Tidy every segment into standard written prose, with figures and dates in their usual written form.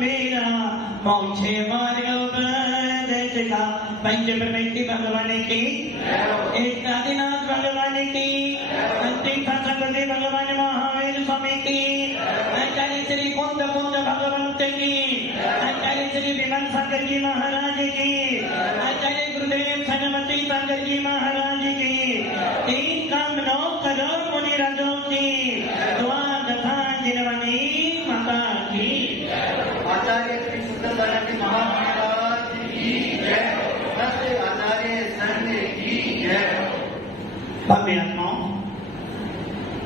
मेरा मोक्षे मार्ग उपदेशिका पंच प्रमेति भगवान की एक आदिनाथ भगवान की अंतिम संस्कृति भगवान महावीर स्वामी की आचार्य श्री कुंद भगवंत की आचार्य श्री विमल सागर जी महाराज की आचार्य गुरुदेव सनमती सागर जी महाराज की 3 करोड़ मुनि राजों की दुआ तथा जिनवानी माता की आचार्य श्री सुंदर बालाजी महाराज की जय। आचार्य संघ की जय। भव्य आत्माओं,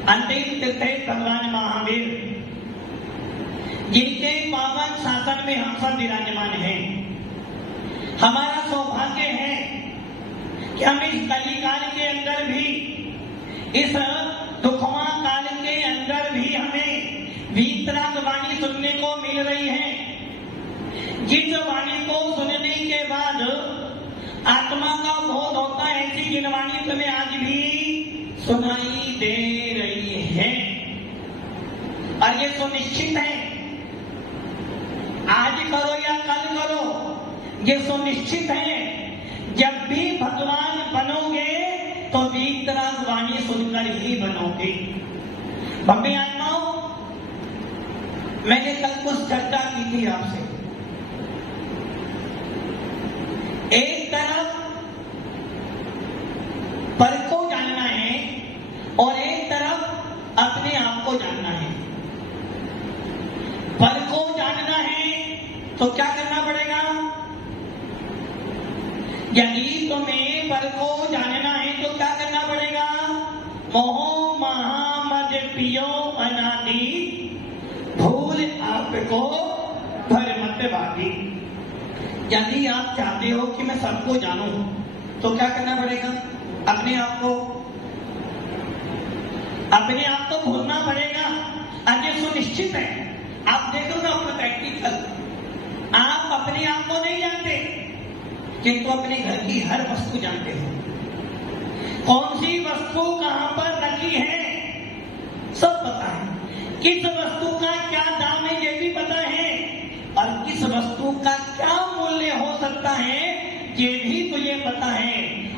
अंतिम तीर्थ भगवान महावीर जिनके पावन शासन में हम सब विराजमान हैं, हमारा सौभाग्य है कि हम इस कलिकाल के अंदर भी, इस दुखवा काल के अंदर भी हमें वीतराग वाणी सुनने को मिल रही है, जिस वाणी को सुनने के बाद आत्मा का बोध होता है, ऐसी जिन वाणी तुम्हें आज भी सुनाई दे रही है। और ये सुनिश्चित है, आज करो या कल करो, ये सुनिश्चित है, जब भी भगवान बनोगे तो वीतराग वाणी सुनकर ही बनोगे। भव्य आत्माओं, मैंने कल कुछ चर्चा की थी आपसे। एक तरफ पर को जानना है और एक तरफ अपने आप को जानना है। पर को जानना है तो क्या करना पड़ेगा? यदि तुम्हें पर को जानना है तो क्या करना पड़ेगा? मोह महामद पियो अनादि भूल आपको भरमतवादी। यदि आप चाहते हो कि मैं सबको जानूं तो क्या करना पड़ेगा? अपने आप को भूलना पड़ेगा। आगे सुनिश्चित है, आप देखो ना अपना प्रैक्टिकल, आप अपने आप को नहीं जानते किंतु अपने घर की हर वस्तु जानते हो। कौन सी वस्तु कहां पर रखी है सब पता है, किस वस्तु का क्या दाम है ये भी पता है, और किस वस्तु का क्या मूल्य हो सकता है ये भी तुझे पता है।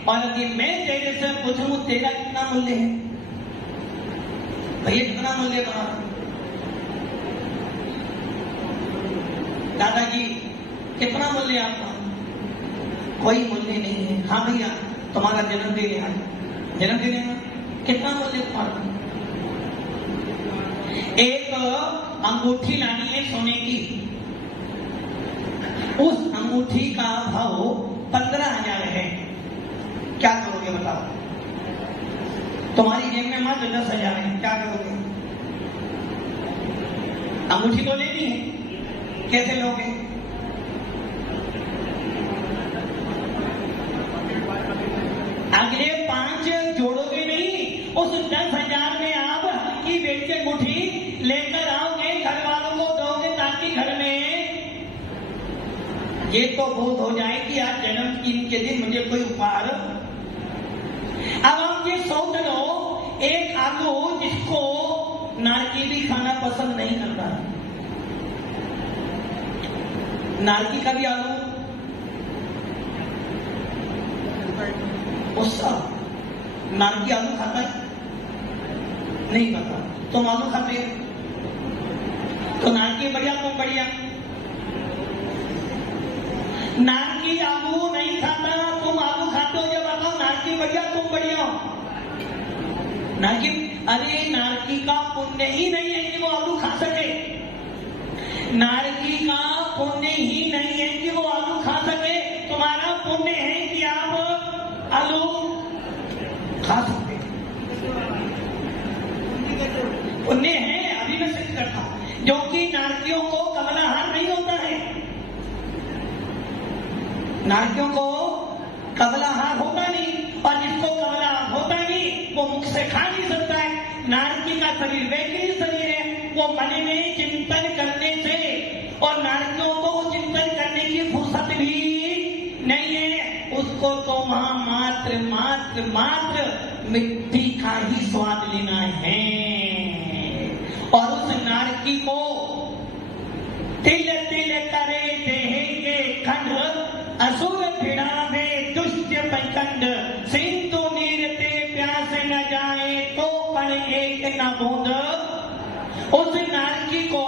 और यदि मैं तेरे से पूछूं तेरा कितना मूल्य है, भैया कितना मूल्य है तुम्हारा? दादाजी कितना मूल्य है आपका? कोई मूल्य नहीं है। हाँ भैया तुम्हारा जन्म देने आया, जन्म देने में कितना मूल्य तुम्हारा? एक अंगूठी लानी है सोने की, उस अंगूठी का भाव 15,000 है। क्या करोगे बताओ? तुम्हारी जेब में मात्र 10,000 है, क्या करोगे? अंगूठी तो लेनी है, कैसे लोगे? अगले 5 जोड़ोगे नहीं, उस 10,000 में आप हल्की बेच के अंगूठी लेकर आओगे, घर वालों को दोगे ताकि घर में ये तो बोध हो जाए कि आज जन्मदिन के दिन मुझे कोई उपहार। अब आप ये सोच लो, एक आलू जिसको नारकी भी खाना पसंद नहीं करता, नारकी का भी आलू उसका नारकी आलू खाता है नहीं खाता, तुम आलू खाते हो तो नारकी बढ़िया तुम बढ़िया। नारकी आलू नहीं खाता, तुम आलू खाते हो, जब बताओ नारकी बढ़िया तुम बढ़िया। नारकी, अरे नारकी का पुण्य ही नहीं है कि वो आलू खा सके, नारकी का पुण्य ही नहीं है कि वो आलू खा सके। तुम्हारा पुण्य है कि आप आलू खा सकते। पुण्य है, अभी मैं सिद्ध करता हूं, जो कि नारकियों को कमलाहार नहीं होता है, नारकियों को कमलाहार होता नहीं, और जिसको कमलाहार होता नहीं वो मुख से खा नहीं सकता है। नारकी का शरीर वैसे शरीर है, वो मन में चिंतन करने से, और नारकियों को चिंतन करने की फुर्सत भी नहीं है, उसको तो वहां मात्र मात्र मात्र मिट्टी का ही स्वाद लेना है। और उस नारकी को तिल तिल उस नारकी को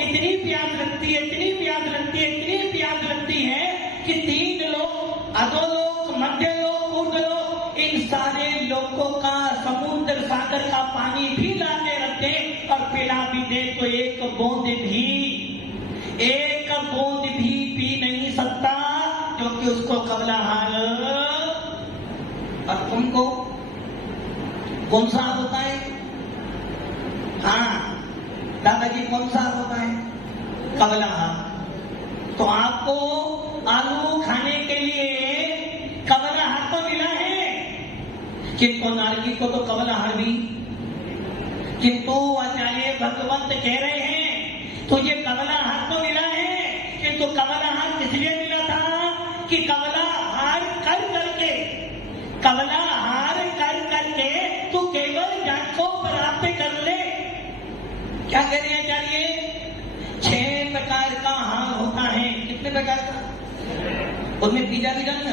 इतनी प्यास लगती है, इतनी प्यास लगती है, इतनी प्यास लगती है कि 3 लोग, अधोलोक, मध्यलोक, ऊर्ध्वलोक, इन सारे लोगों का समुद्र सागर का पानी भी लाके रख दे और पिला भी दे तो एक बूंद भी पी नहीं सकता, क्योंकि उसको कबलाहार। और तुमको कौन सा होता है? हाँ दादाजी, कौन सा होता है? कबलाहार। तो आपको आलू खाने के लिए कबलाहार तो मिला है, किंतु नारकी को तो कबलाहार भी। किंतु आचार्य भगवंत कह रहे हैं तुझे कबलाहार तो मिला है, किंतु कबलाहार किस लिए मिला था कि कबलाहार कर करके तू केवल ज्ञान को प्राप्त कर ले। क्या कह रहे हैं आचार्य? 6 प्रकार का हार होता है। कितने प्रकार का? उसमें पिज्जा भी नहीं आता है,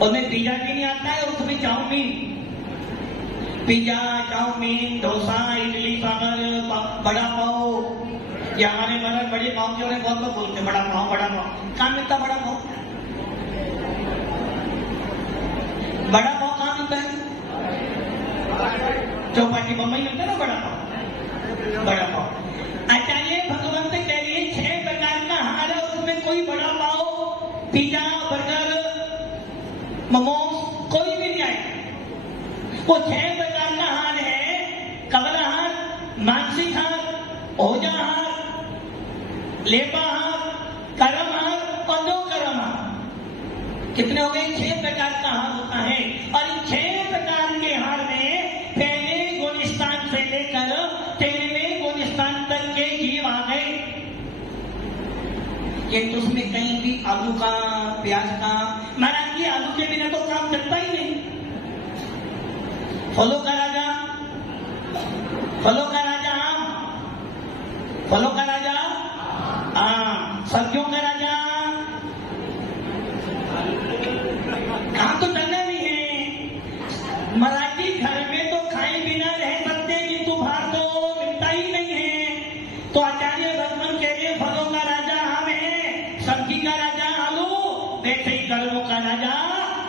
उसमें पिज्जा भी नहीं आता है, उसमें chow mein, pizza, chow mein, dosa, idli sambar, vada pav. ये हमारे मगर बड़े पाव के वाले बहुत लोग बोलते बड़ा पाव। कहाँ मिलता बड़ा पाव? बड़ा पाव कहाँ मिलता है? चौपाटी बम्बई मिलता है ना बड़ा पाव। आचार्य भगवंत कह रही 6 प्रकार का आहार है, उसमें कोई बड़ा पाव, पिज्जा, बर्गर, मोमोज कोई भी नहीं आए। वो 6 प्रकार का आहार है, कबलाहार, मानसिक हार, ओजाहार, लेपाहार, करमहार और 2 करमहार। कितने हो गए? 6 प्रकार का आहार होता है। और इन 6 प्रकार के आहार में पहले गुणस्थान से लेकर 13वें गुणस्थान तक के जीव आ गए, किंतु उसमें कहीं भी आलू का, प्याज का, महाराज जी आलू के बिना तो काम चलता ही नहीं। फलों का राजा आम, फलों का राजा आम, सब्जियों का राजा काम तो चलना नहीं है। मराठी घर में तो खाए बिना रह सकते, किंतु बाहर तो मिलता ही नहीं है। तो आचार्य भगवान कह रहे फलों का राजा आम है, सब्जी का राजा आलू, वैसे ही कर्मों का राजा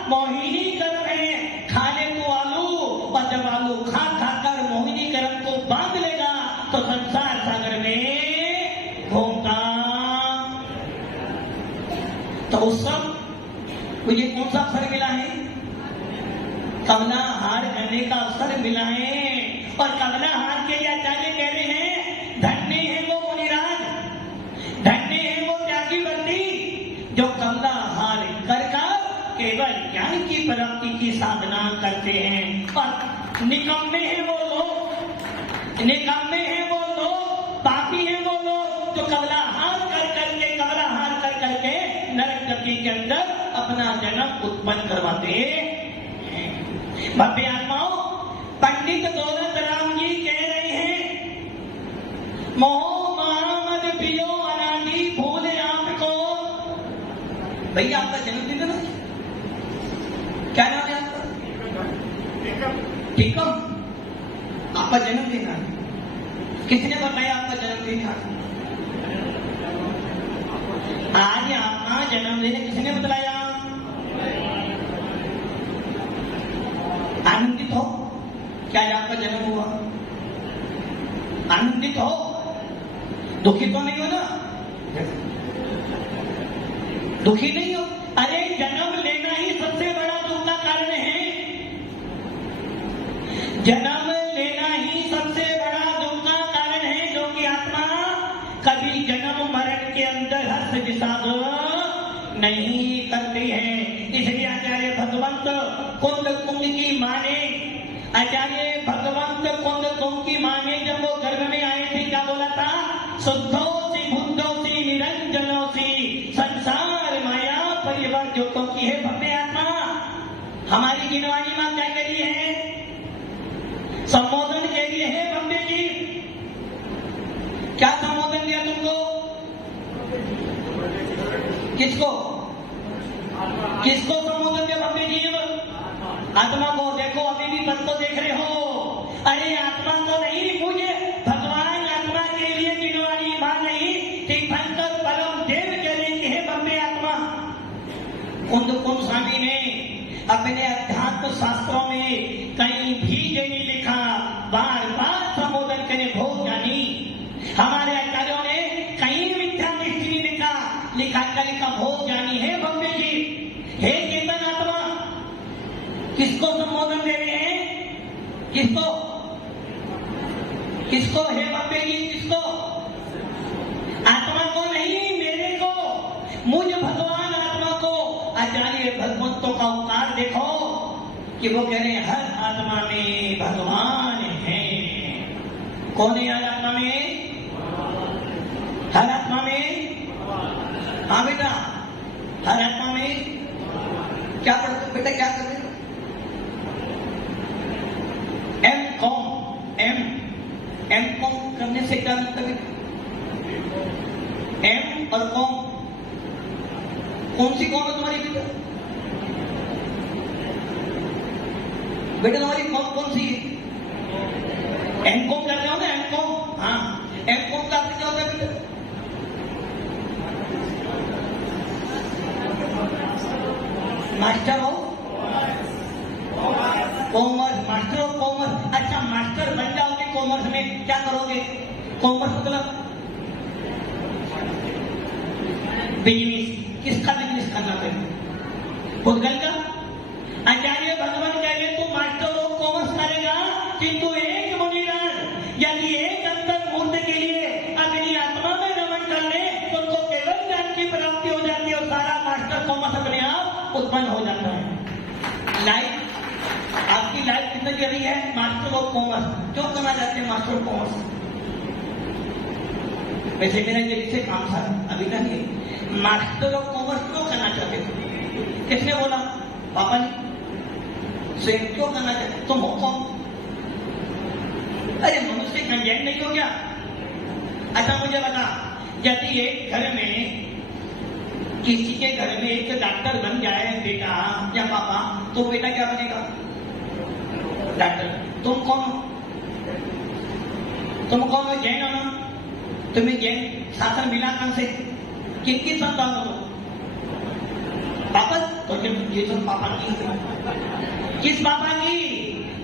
मोहिनी कर्म है। खा ले तो आलू, और जब आलू खा कर मोहिनी कर्म को बांध लेगा तो संसार सागर में घूमता। तो उस सब मुझे कौन सा अवसर मिला है? कबलाहार करने का अवसर मिला है। और कबलाहार के लिए आचार्य कह रहे हैं धन्य है वो मुनिराज, धन्य है वो त्यागी वर्ती जो कबलाहार कर केवल ज्ञान की प्राप्ति की साधना करते हैं। और निकम्मे हैं वो लोग, पापी हैं वो लोग जो कबलाहार करके नरक गति के अंदर अपना जन्म उत्पन्न करवाते हैं। भव्य आत्माओं, पंडित दौलत राम जी कह रहे हैं मोह महामद पियो अनादि भूले आपको। भैया आपका जन्मदिन है ना? क्या नाम है आपका? टीकम। आपका जन्मदिन है, किसने बताया आपका जन्मदिन है? आज आपका जन्मदिन है, किसने बताया? आनंदित हो क्या आज आपका जन्म हुआ? आनंदित हो, दुखी तो नहीं हो ना? दुखी नहीं हो? अरे जन्म लेना ही सबसे बड़ा दुख का कारण है। जन्म लेना ही सबसे बड़ा दुख का कारण है, जो कि आत्मा कभी जन्म मरण के अंदर हर्ष विषाद नहीं करती है। इसलिए आचार्य भगवंत कुंद कुंज की माने, आचार्य भगवंत कुंद कुंज की माने जब वो गर्भ में आए थे क्या बोला था? शुद्धोसी बुद्धोसी निरंजनोसी संसार माया परिवर्तितों की है भव्य आत्मा। हमारी गिनवानी मां क्या कह रही है? संबोधन के लिए है भव्य जी। क्या संबोधन दिया तुमको? किसको संबोधन दिया भव्य जी? आत्मा को। देखो अभी भी पद को देख रहे हो। अरे आत्मा को नहीं, मुझे तीर्थंकर परम देव कहने के हैं बम्बे आत्मा। कुंद स्वामी ने अपने अध्यात्म शास्त्रों में कहीं भी ये नहीं लिखा, बार बार संबोधन करे भोग जानी। हमारे आचार्यों ने कहीं मिथ्या दृष्टि नहीं लिखा भोग जानी है बम्बे जी। हे चेतन आत्मा, किसको संबोधन दे रहे हैं? किसको हे बम्बे जी? किसको? आत्मा को नहीं, मेरे को, मुझ भगवान आत्मा को। आचार्य भगवंतों का उपकार देखो कि वो कह रहे हैं हर आत्मा में भगवान है। कौन है हर आत्मा में? हर आत्मा में? हाँ बेटा, हर आत्मा में क्या पढ़ते हो बेटा? क्या कर रहे हो? एम कॉम करने से क्या मतलब है? एम और कॉम, कौन सी कॉम है तुम्हारी बेटा? बेटा तुम्हारी कॉम कौन सी है? एम कॉम कर रहे हो ना? एम कॉम, हाँ। एम कॉम का अर्थ क्या होता है बेटा? Master of commerce, master of commerce. अच्छा, मास्टर बन जाओगे कॉमर्स में, क्या करोगे? कॉमर्स मतलब बिजनेस। किसका बिजनेस करना है? भूतगल का। आचार्य भगवान कह रहे तू मास्टर ऑफ कॉमर्स करेगा, किंतु एक मुनिराज यदि एक अंतर मूर्त के लिए अपनी आत्मा में रमण कर ले तो उनको केवल ज्ञान की प्राप्ति हो जाती है और सारा मास्टर कॉमर्स अपने आप उत्पन्न हो जाता है। लाइफ, आपकी लाइफ कितनी चल रही है? Master of commerce. क्यों करना चाहते हैं मास्टर ऑफ कॉमर्स? वैसे मेरा ये से काम था अभी का नहीं। मास्टर ऑफ कॉमर्स क्यों करना चाहते थे? किसने बोला? पापा ने। स्वयं क्यों करना चाहते? तुम हो कौन? अरे मनुष्य कंजेंट नहीं हो गया? अच्छा मुझे बता, यदि एक घर में, किसी के घर में एक डॉक्टर बन जाए बेटा या पापा, तो बेटा क्या बनेगा? डॉक्टर। तुम कौन हो? तुम कौन हो? जैन हो ना? तुम्हें जैन शासन मिला कहां से? किसकी संतान हो? पापा। तो ये सब पापा की। किस पापा की?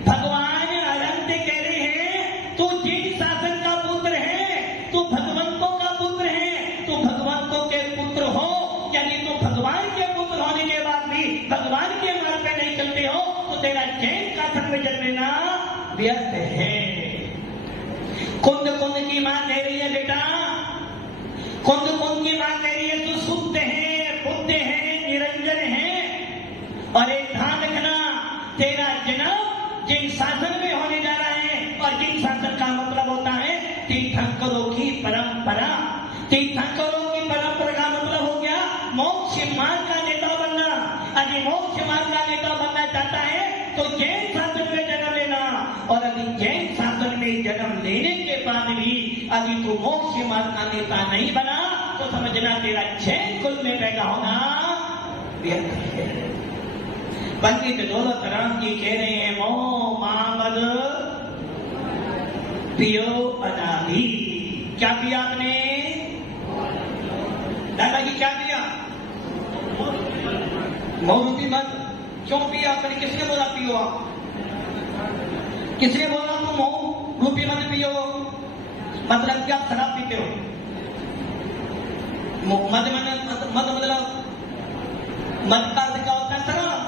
भगवान अनंत कह रहे हैं तू जिन शासन का पुत्र है, तू भगवंतों का पुत्र है, तू भगवंतों के पुत्र हो। यानी तू भगवान के पुत्र होने के बाद भी भगवान के मार्ग पे नहीं चलते हो तो तेरा जैन शासन में जन्मना व्यर्थ है। कुंद की मां कह रही है बेटा, कुंद की मां कह रही है तू शुद्ध है, बुद्ध है, निरंजन है। और एक ध्यान रखना, तेरा जन्म जिन शासन में होने जा रहा है, और जिन शासन का मतलब होता है तीर्थंकरों की परंपरा। तीर्थंकरों की परंपरा का मतलब हो गया मोक्ष मार्ग का नेता बनना। यदि मोक्ष मार्ग का नेता बनना चाहता है तो जैन शासन में जन्म लेना, और अभी जैन शासन में जन्म लेने के बाद भी अभी तू मोक्ष मार्ग का नेता नहीं बना तो समझना तेरा जैन कुल में पैदा होना व्यर्थ है। पंडित दौलत राम जी कह रहे हैं मोह मामद पियो अनादि। क्या पिया आपने? दादाजी क्या पिया? मौरूपी मत। क्यों पिया आपने? किसने बोला पियो? आप किसने बोला तुम मऊ रूपी मत पियो? मतलब क्या आप शराब पीते हो? मद मतलब मद का अर्थ क्या होता है? शराब।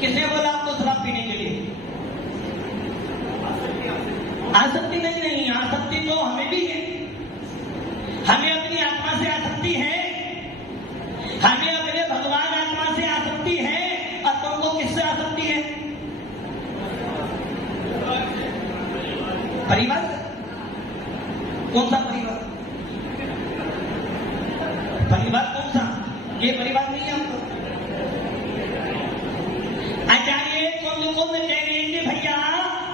किसने बोला आपको शराब पीने के लिए? आसक्ति नहीं, आसक्ति तो हमें भी है। हमें अपनी आत्मा से आसक्ति है, हमें अपने भगवान आत्मा से आसक्ति है। और तुमको किससे आसक्ति है? परिवार। कौन सा परिवार? परिवार कौन सा? ये परिवार नहीं है हमको। आचार्य को कह रहे हैं कि भैया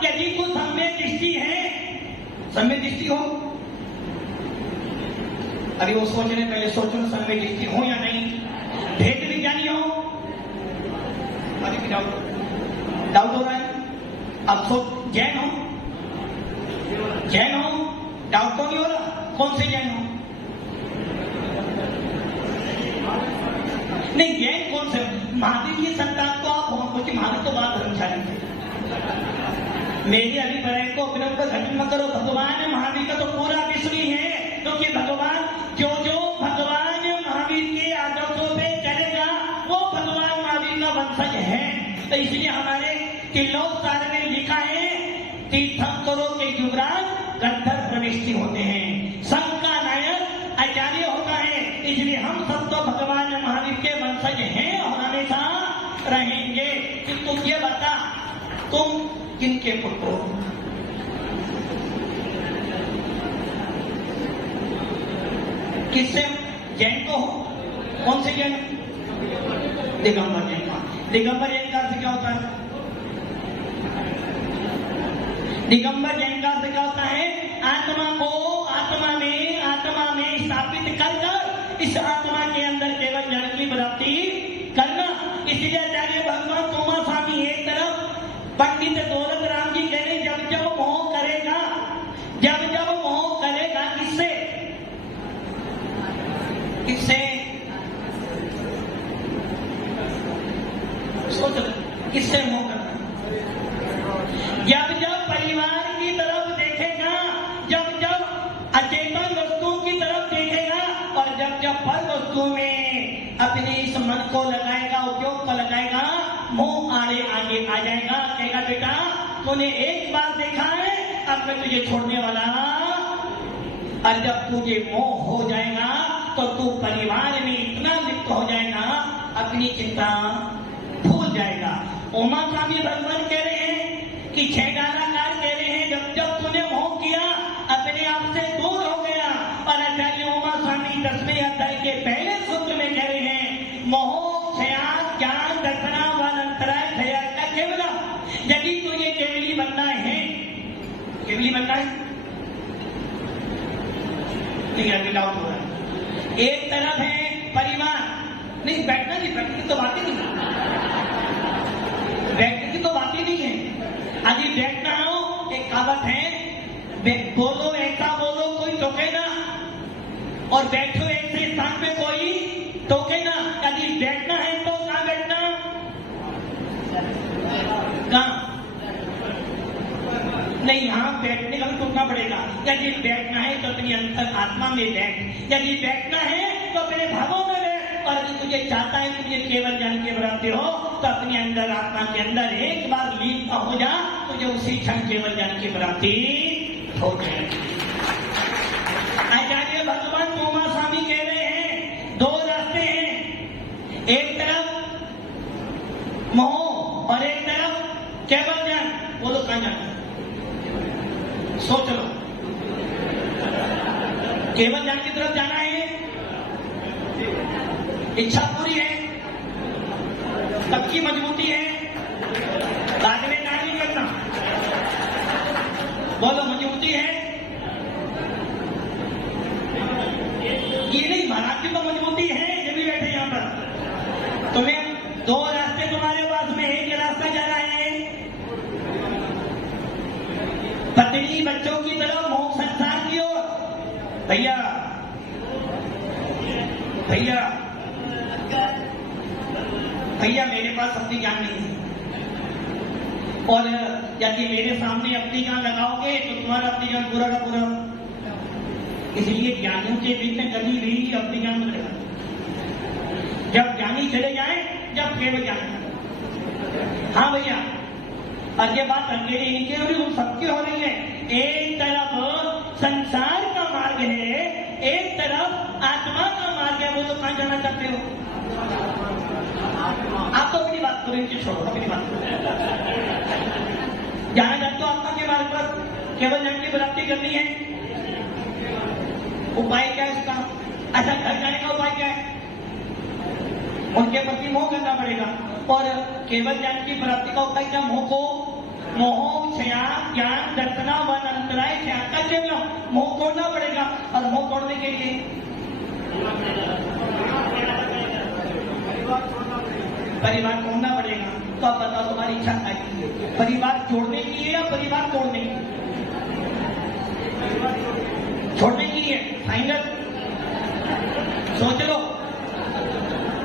यदि कुछ सम्यक दृष्टि है, सम्यक दृष्टि हो, अभी वो सोचने पहले सोचो सम्यक दृष्टि हो या नहीं, भेद विज्ञानी हो, अभी भी डाउट हो रहा है। अब सोच, जैन हो, डाउट तो नहीं हो रहा? कौन से जैन हो? महावीर की संतान को आप हो, क्योंकि महावीर तो बात धर्मशाली थे। मेरी अभिप्राय को अपने ऊपर घटित मत करो। भगवान महावीर का तो पूरा विश्व ही है, क्योंकि भगवान जो भगवान महावीर के आदर्शों पे चलेगा वो भगवान महावीर का वंशज है। तो इसलिए हमारे तिलोत्तार में लिखा है, तीर्थंकरों के युवराज गंधर्व प्रविष्टि होते हैं, संघ का नायक आचार्य होता है। इसलिए हम सब तो भगवान महावीर के वंशज हैं और हमेशा रहेंगे। कि तुम ये बता, तुम किनके पुत्र हो? किससे? जैन को हो? कौन से जैन? दिगंबर जैन का। दिगंबर जैन का अर्थ क्या होता है? दिगंबर जैन का अर्थ क्या होता है? आत्मा को आत्मा में स्थापित कर इस आत्मा के अंदर केवल ज्ञान की प्राप्ति करना। इसलिए आचार्य भगवान तोमा स्वामी एक तरफ पंडित दौलत राम जी कह रहे, जब जब मोह करेगा, जब जब मोह करेगा, किससे किससे सोच, किससे मोह करना? जब जब परिवार की तरफ देखेगा, जब जब अचेतन वस्तुओं की तरफ देखेगा, और जब जब फल वस्तु में अपने इस मन को लगाएगा, उपयोग को लगाएगा, मोह आगे आ जाएगा। कहेगा बेटा तूने एक बार देखा है, अब मैं तुझे छोड़ने वाला। और जब तुझे मोह हो जाएगा तो तू परिवार में इतना लिप्त हो जाएगा, अपनी चिंता भूल जाएगा। उमा स्वामी भगवान कह रहे हैं कि छह डालाकार कह रहे हैं, जब जब तूने मोह किया अपने आप से दूर हो गया। और आचार्य उमा स्वामी 10वें अध्याय के पहले सूत्र में कह रहे हैं, मोह क्षयात ज्ञान दर्शना वनंतराय क्षया का केवला। यदि तुझे केवली बनना है, केवली बनना है नहीं, अभी डाउट हो रहा है। एक तरफ है परिवार, नहीं बैठना नहीं, बैठने की तो बात ही नहीं, बैठने की तो बात ही नहीं है। अभी बैठना हो, एक कहावत है, बोलो ऐसा बोलो कोई टोके ना, और बैठो ऐसे स्थान पे कोई टोके ना। यदि बैठना है तो कहाँ बैठना? कहाँ? नहीं, यहाँ बैठने का भी टूटना पड़ेगा। यदि बैठना है तो अपनी अंतर आत्मा में बैठ, यदि बैठना है तो अपने भावों में बैठ। और यदि तुझे चाहता है तुझे केवल ज्ञान की प्राप्ति हो, तो अपने अंदर आत्मा के अंदर एक बार लीन हो जा, तुझे उसी क्षण केवल ज्ञान की प्राप्ति हो जाएगी। आचार्य भगवान तोमा स्वामी कह रहे हैं, दो रास्ते हैं, एक तरफ मोह और एक तरफ केवल ज्ञान। बोलो कहाँ जाना? सोच लो, केवल ज्ञान की तरफ जाना है, इच्छा पूरी है, सबकी मजबूती है, बाद में क्या नहीं करना। बोलो मजबूती है? ये नहीं, महाराज की तो मजबूती है, ये भी बैठे यहाँ पर। तुम्हें दो रास्ते तुम्हारे पास में, एक रास्ता जा रहा है पत्नी बच्चों की तरफ, मोह संसार की ओर। भैया भैया भैया मेरे पास अपनी ज्ञान नहीं है, और यदि मेरे सामने अपनी ज्ञान लगाओगे तो तुम्हारा अपनी ज्ञान पूरा का पूरा। इसलिए ज्ञानियों के बीच में कभी भी अपनी ज्ञान मत लगाओ। जब ज्ञानी चले जाए, जब केवल ज्ञान। हाँ भैया, और ये बात अकेले ही की हो रही, सबकी हो रही है। एक तरफ संसार का मार्ग है, एक तरफ आत्मा का मार्ग है। वो तो कहाँ जाना चाहते हो? आप तो अपनी बात करो, इनकी छोड़ो, अपनी बात करो। जाना चाहते हो आत्मा के मार्ग पर, केवल ज्ञान की प्राप्ति करनी है। उपाय क्या है इसका? अच्छा, घर जाने का उपाय क्या है? उनके प्रति मोह करना पड़ेगा। और केवल ज्ञान की प्राप्ति का उपाय क्या? मोह क्षया ज्ञान दर्शना वन अंतराय का केवल मोह तोड़ना पड़ेगा। और मोह तोड़ने के लिए परिवार छोड़ना पड़ेगा। तो आप बताओ तुम्हारी इच्छा क्या है? परिवार जोड़ने की है या परिवार तोड़ने की? छोड़ने की है, फाइनल सोच लो।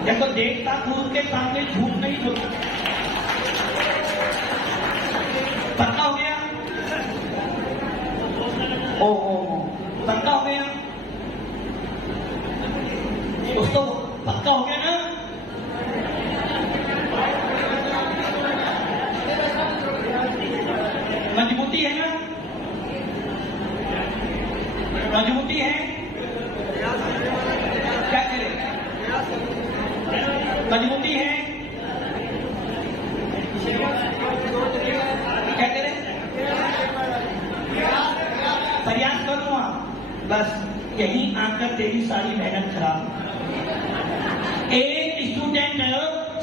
देखो देखता खुद के सामने झूठ नहीं बोलता। पक्का हो गया? ओ पक्का हो गया? दोस्तों पक्का हो गया ना? मजबूती है ना? मजबूती है? क्या करें? मजबूती है? क्या करें? प्रयास करूंगा, बस यही आकर तेरी सारी मेहनत खराब। एक स्टूडेंट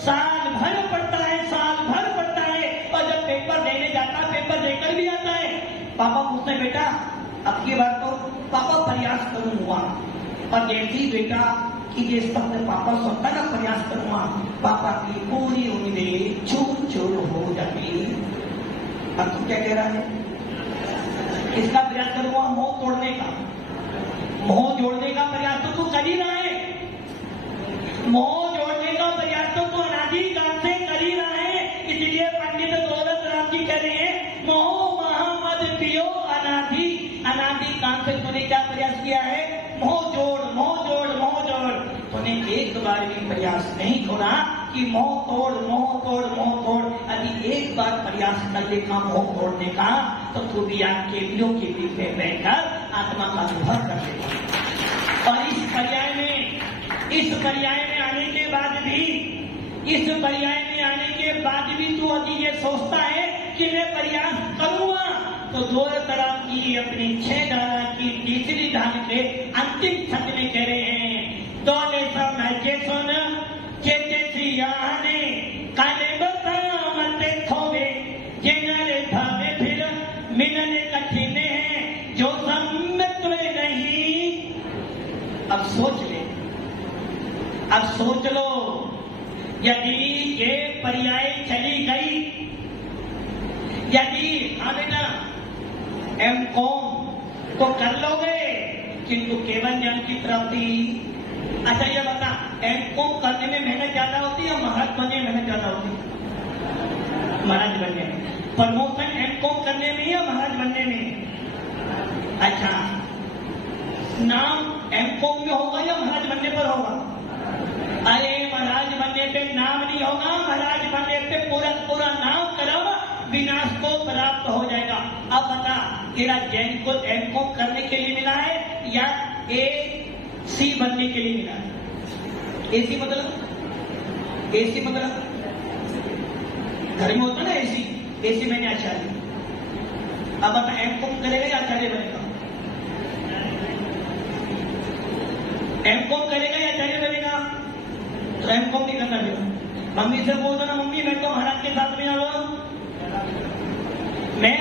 साल भर पढ़ता है, साल भर पढ़ता है, और जब पेपर देने जाता है, पेपर देकर भी आता है, पापा पूछते हैं बेटा अब की बार तो पापा प्रयास करूंगा, और जैसी बेटा कि जिस तक पापा सोचता ना प्रयास करूंगा, पापा की पूरी उम्मीदें चूर चूर हो जाती। अब तू क्या कह रहा है? इसका प्रयास करूंगा मोह तोड़ने का, मोह जोड़ने का प्रयास तो तू कर ही रहा है। मोह जोड़ने का प्रयास तो तू अनादि काल से कर ही रहा है। इसलिए पंडित दौलत राम जी कह रहे हैं मोह महामद पियो अनादि। अनादि काल से तूने क्या प्रयास किया है? मोह जोड़, मोह जोड़, मोह जोड़। तूने एक बार भी प्रयास नहीं छोड़ा कि मोह तोड़, मोह तोड़, मोह तोड़। अभी एक बार प्रयास कर लेगा मोह तोड़ने का, तो तू भी आज केवियों के बीच में बैठकर आत्मा का अनुभव कर लेगा। और इस पर्याय में आने के बाद भी, इस पर्याय में आने के बाद भी तू अभी ये सोचता है कि मैं प्रयास करूंगा, तो दो तरह की अपनी 6 धारा की तीसरी धारा के अंतिम छंद में कह रहे हैं दौले समय के सुन चेते श्रियाने काले बता मते खोवे जिनरे भावे फिर मिलने कठिन है जो सम्मित्र नहीं। अब सोच ले, अब सोच लो, यदि ये पर्याय चली गई, यदि हमें ना M.Com तो कर लोगे, किंतु केवल ज्ञान की प्राप्ति। अच्छा ये बता, M.Com करने में मेहनत ज्यादा होती है या महाराज बनने में मेहनत ज्यादा होती है? महाराज बनने में। प्रमोशन M.Com करने में या महाराज बनने में? अच्छा, नाम M.Com में होगा या महाराज बनने पर होगा? अरे महाराज बनने पे नाम नहीं होगा, महाराज बनने पे पूरा नाम करम विनाश को प्राप्त हो जाएगा। अब बता, तेरा जैन को M.Com करने के लिए मिला है या AC बनने के लिए मिला है? AC मतलब घर में होता ना AC मैंने आचार्य। अब बता, M.Com करेगा या आचार्य बनेगा? M.Com करेगा या आचार्य बनेगा? तो M.Com नहीं करना चाहिए। मम्मी से बोल दो ना, मम्मी मैं तो महाराज के साथ में आऊंगा। मैं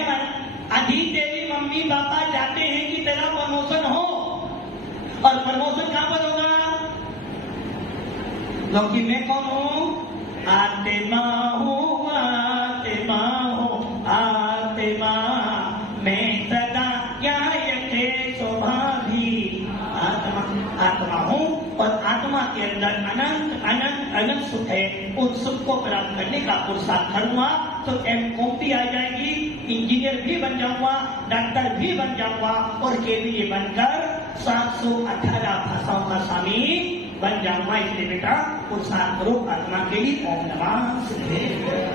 अधिक देवी मम्मी पापा चाहते हैं कि तेरा प्रमोशन हो, और प्रमोशन कहां पर होगा? क्योंकि मैं कौन हूं? आत्मा हूं, आत्मा हूं, आत्मा। मैं सदा क्या यथे स्वभावी आत्मा हूं, और आत्मा के अंदर अनंत अनंत अनंत सुख है। उन सुख को प्राप्त करने का पुरुषार्थ करूंगा तो M.Com भी आ जाएगी, इंजीनियर भी बन जाऊंगा, डॉक्टर भी बन जाऊंगा, और KBA बनकर 718 भाषाओं का स्वामी बन जाऊंगा। इसलिए बेटा पुरुषार्थ करो आत्मा के लिए। ओम नमः शिवाय।